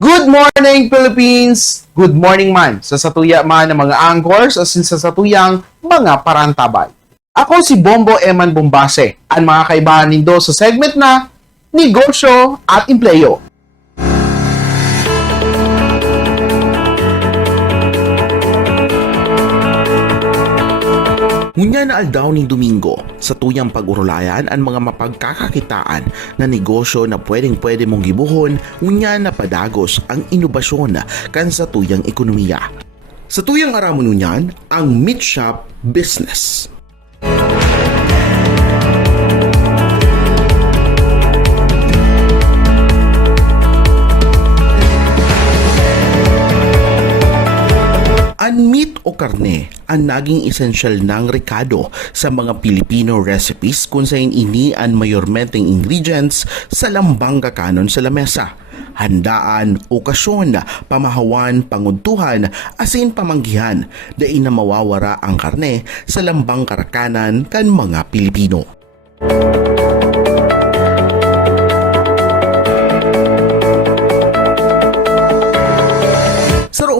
Good morning, Philippines! Good morning man sa satuya man ng mga anchors o sa satuyang mga parantabay. Ako si Bombo Eman Bombase, ang mga kaibahan nindo sa segment na Negosyo at Empleyo. Ngunya na aldaw ning Domingo, sa tuyang pag-urulayan ang mga mapagkakakitaan na negosyo na pwedeng-pwede mong gibuhon, ngunya na padagos ang inobasyon kan sa tuyang ekonomiya. Sa tuyang aramon ngunyan, ang meat shop business. Ang meat o karne ang naging esensyal ng rekado sa mga Pilipino recipes kung saan ini ang mayormenteng ingredients sa lambang kakanon sa lamesa. Handaan, okasyon, pamahawan, panguntuhan, asin pamanggihan, dain na mawawara ang karne sa lambang karakanan kan mga Pilipino.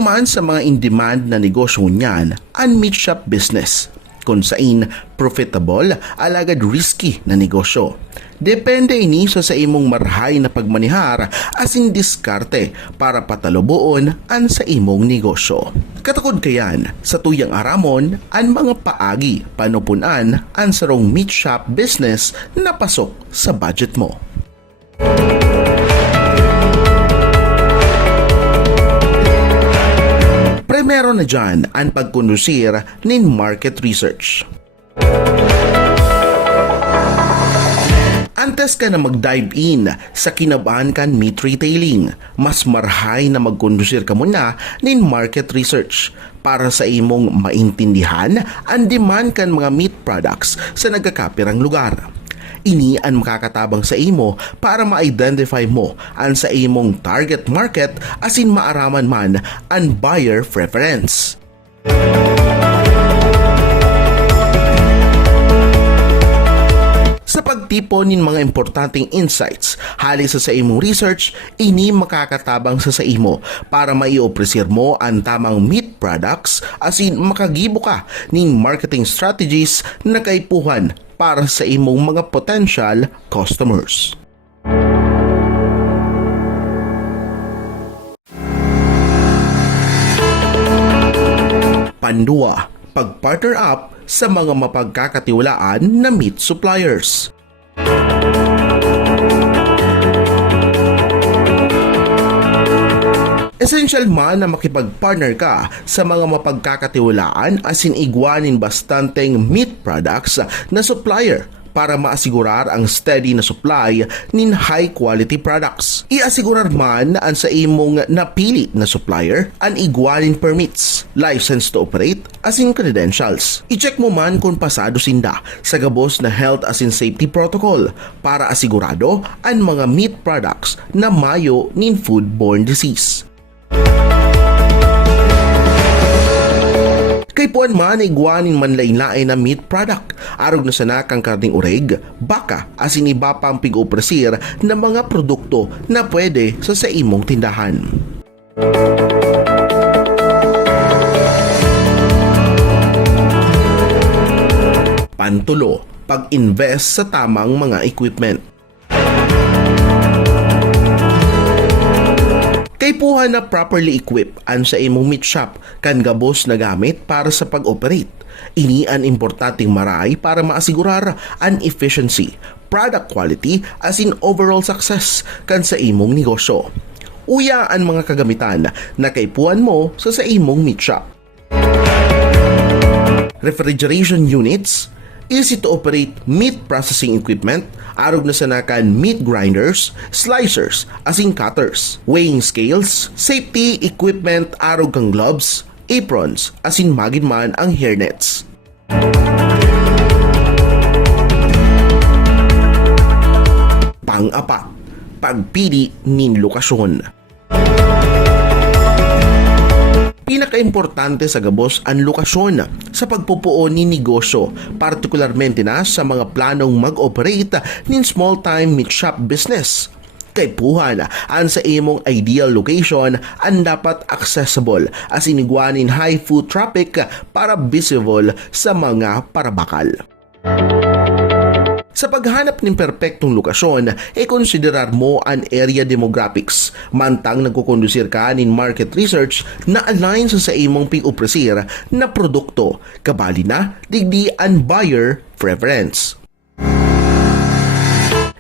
Uman sa mga in-demand na negosyo niyan, ang meat shop business, kung saan profitable alagad risky na negosyo. Depende ini sa imong marhay na pagmanihar asin diskarte para patalubuon ang sa imong negosyo. Katukod kayan, sa tuyang aramon, ang mga paagi panupunan ang sarong meat shop business na pasok sa budget mo. Primero na dyan ang pagkondusir nin market research. Antes ka na mag-dive in sa kinabahan kan meat retailing, mas marhay na magkondusir ka muna nin market research para sa imong maintindihan ang demand kan mga meat products sa nagkakapirang lugar. Ini ang makakatabang sa imo para ma-identify mo ang sa imong target market asin maaraman man ang buyer preference. Sa pagtipon nin mga importanteng insights hali sa imong research, ini makakatabang sa imo para maiopresir mo ang tamang meat products asin makagibo ka ning marketing strategies na kaipuhan para sa imong mga potential customers. Pandua, pag-partner up sa mga mapagkakatiwalaan na meat suppliers. Essential man na makipag-partner ka sa mga mapagkakatiwalaan asin igwanin bastanteng meat products na supplier para maasigurar ang steady na supply nin high quality products. Iasigurar man ang sa imong napili na supplier ang igwanin permits, license to operate, asin credentials. I-check mo man kung pasado sinda sa gabos na health asin safety protocol para asigurado ang mga meat products na mayo nin foodborne disease. Kay puan man igwanin man lain-lain na meat product, arog na sana kang karning ureg, baka asin iba pang pig-opresir na mga produkto na pwede sa imong tindahan. Pantulo, pag-invest sa tamang mga equipment. Kaipuhan na properly equip ang sa imong meat shop kan gabos na gamit para sa pag-operate. Ini ang importanteng maray para maasigurar ang efficiency, product quality as in overall success kan sa imong negosyo. Uya ang mga kagamitan na kaipuhan mo sa imong meat shop. Refrigeration units, easy to operate meat processing equipment, arog na sanakan meat grinders, slicers, asin cutters, weighing scales, safety equipment, arog kang gloves, aprons, asin magid man ang hairnets. Pang-apat, pagpili nin lokasyon. Pinaka-importante sa gabos ang lokasyon sa pagpupuo ni negosyo, partikularmente na sa mga planong mag-operate nin small-time meat shop business. Kay puhan, ang sa imong ideal location ang dapat accessible as inigwanin high foot traffic para visible sa mga parabakal. Sa paghanap ng perpektong lokasyon, konsiderar mo ang area demographics, mantang nagkukondusir ka ng market research na align sa imong pig-opresir na produkto, kabali na digdi ang buyer preference.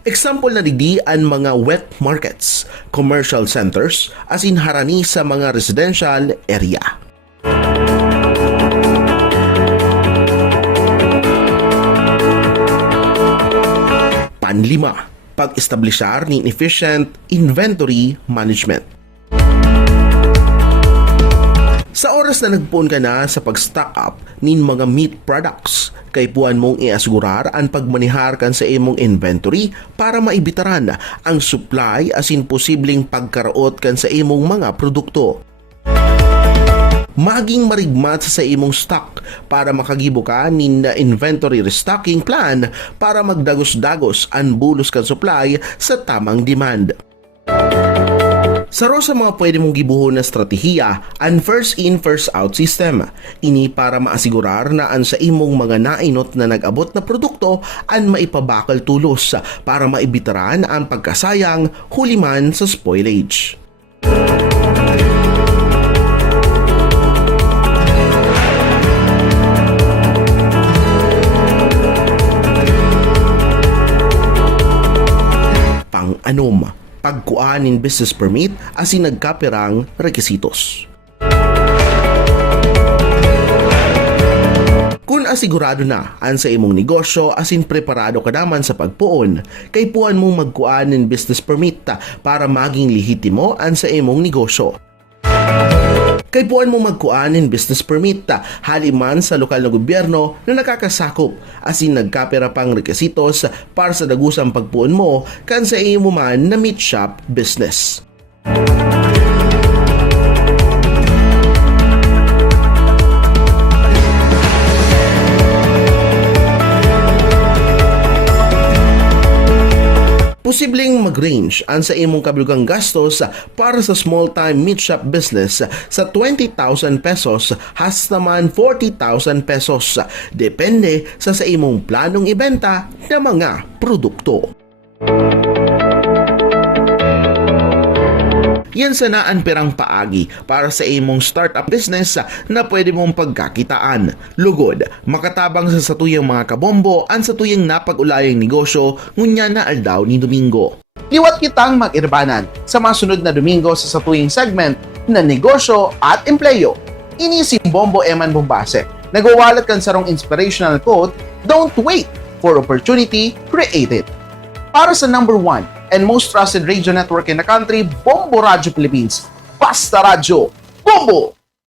Example na digdi ang mga wet markets, commercial centers, as in harani sa mga residential area. Panlima, pag-establishar ni efficient inventory management. Sa oras na nagpuon ka na sa pag-stock up nin mga meat products, kay puan mong iasigurar ang pagmanihar kan sa imong inventory para maibitaran ang supply as in posibleng pagkaraot kan sa imong mga produkto. Maging marigmat sa imong stock para makagibo ka nin inventory restocking plan para magdagos-dagos ang bulos kan supply sa tamang demand. Saro sa mga pwede mong gibuhon na stratehiya ang first in first out system. Ini para maasigurar na ang sa imong mga nainot na nag-abot na produkto ang maipabakal tulos para maibitaran ang pagkasayang huliman sa spoilage. Pang-anom, pagkuan in business permit as in nagkapirang rekisitos. Kung asigurado na ang sa imong negosyo as in preparado ka naman sa pagpuon, kay puan mong magkuan in business permit para maging lehitimo ang sa imong negosyo. Kay puan mo magkuan in business permit haliman sa lokal na gobyerno na nakakasakop as in nagkapera pang rekisitos para sa dagusang pagpuon mo kan sa imo man na meat shop business. Posibleng mag-range ang sa imong kabilugang gastos para sa small-time meat shop business sa 20,000 pesos hasta man 40,000 pesos. Depende sa imong planong ibenta ng mga produkto. Yan sana ang pirang paagi para sa imong startup business na pwede mong pagkakitaan. Lugod, makatabang sa satuyang mga kabombo ang satuyang napag-ulayang negosyo ngunya na aldaw ni Domingo. Liwat kitang mag-irbanan sa masunod na Domingo sa satuyang segment na negosyo at empleyo. Ini si Bombo Eman Bombase. Nagwawalat kan sarong inspirational quote, "Don't wait for opportunity, create it." Para sa number 1 and most trusted radio network in the country, Bombo Radio Philippines. Basta Radio, Bombo!